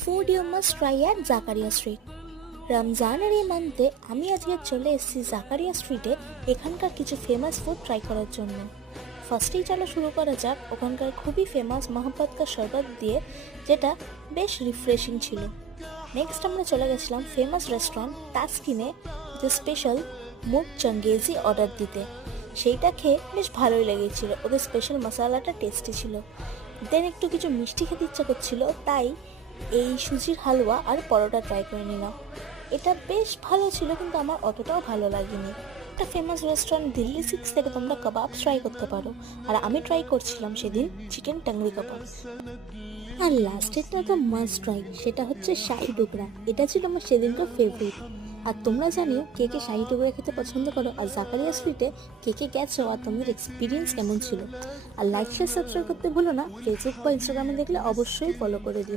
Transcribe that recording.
Food you must try at Zakaria street. রমজানের এই মান্থে আমি আজকে চলে এসেছি জাকারিয়া স্ট্রিটে এখানকার কিছু ফেমাস ফুড ট্রাই করার জন্য। ফার্স্টেই চলো শুরু করা যাক ওখানকার খুবই ফেমাস মহব্বত কা শরবত দিয়ে, যেটা বেশ রিফ্রেশিং ছিল। নেক্সট আমরা চলে গেছিলাম ফেমাস রেস্টুরেন্ট তাসকিনে যে স্পেশাল মুগ চাঙ্গেজি অর্ডার দিতে। সেইটা খেয়ে বেশ ভালোই লেগেছিল, ওদের স্পেশাল মশলাটা টেস্টি ছিল। দেন একটু কিছু মিষ্টি খেতে ইচ্ছা করছিল, তাই এই সুজির হালুয়া আর পরোটা ট্রাই করে নিলাম। এটা বেশ ভালো ছিল কিন্তু আমার অতটাও ভালো লাগেনি। একটা ফেমাস রেস্টুরেন্ট দিল্লি 6 থেকে তোমরা কাবাব ট্রাই করতে পারো, আর আমি ট্রাই করছিলাম সেদিন চিকেন টাংরি কাবাব। আর লাস্টেরটা তো মাস্ট ট্রাই, সেটা হচ্ছে শাহি টুকরা। এটা ছিল আমার সেদিনকার ফেভারিট। আর তোমরা জানিও কে কে শাহি টুকরা খেতে পছন্দ করো, আর জাকারিয়া স্ট্রিটে কে কে গেছো আর তোমাদের এক্সপিরিয়েন্স কেমন ছিল। আর লাইক শেয়ার সাবস্ক্রাইব করতে ভুলো না। ফেসবুক বা ইনস্টাগ্রামে দেখলে অবশ্যই ফলো করে দিও।